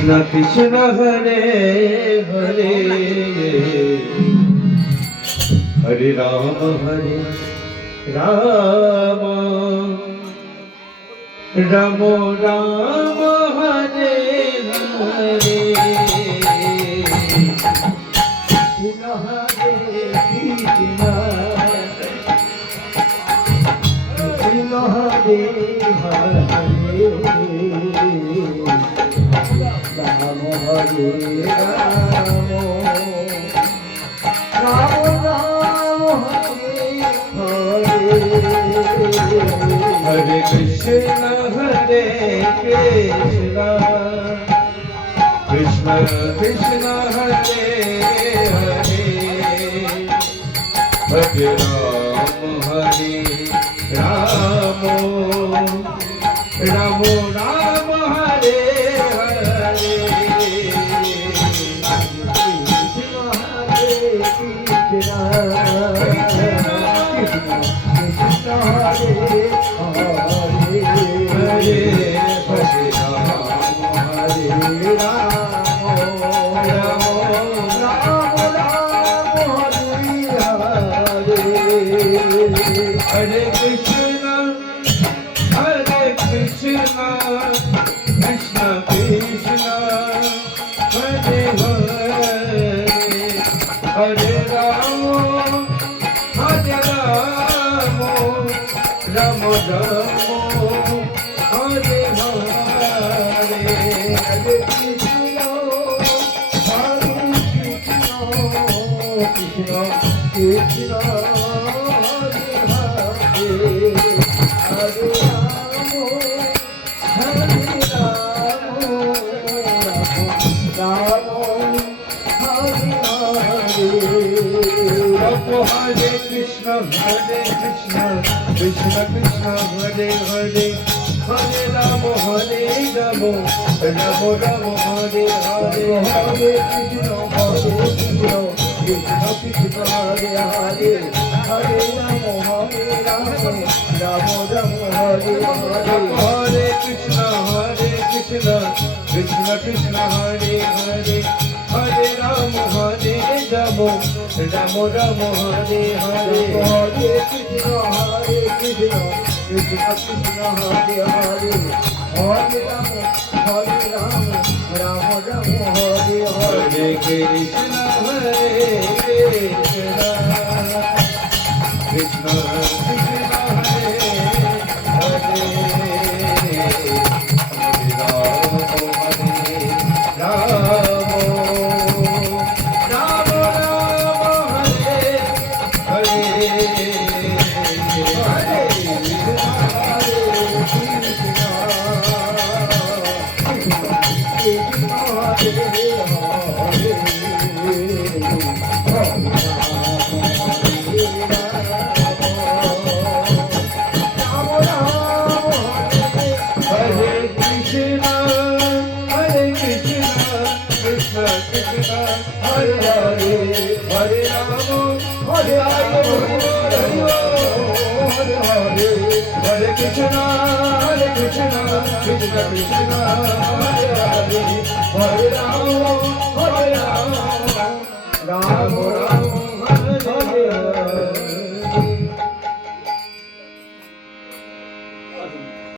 Krishna Hare Hare Hare Ram Ram Ram Hare Hare Krishna Hare Krishna Krishna Hare Hare Ram Hare Ram Ram Ram Hare Hare Hare Krishna Krishna Krishna Hare Hare Hare Ram Ram Ram Hare Hare Hare Krishna, Krishna Krishna, Hare Hare, Hare Rama, Rama Rama, Hare Hare, Hare Krishna, Krishna Krishna. Hare Krishna, Krishna Krishna, Hare Hare, Hare Rama, Rama Rama, Hare Hare, Hare Krishna, Krishna Krishna, Hare Hare, Hare Rama, Rama Rama, Hare Hare, Hare Krishna, Krishna Krishna, Hare Hare, Hare Rama, Rama Rama, Hare Hare, Hare Krishna, Krishna Krishna, Hare Hare, Hare Rama, Rama Rama, Hare Hare, Krishna, Krishna Krishna, Hare Hare, Ram Ram Hare Hare.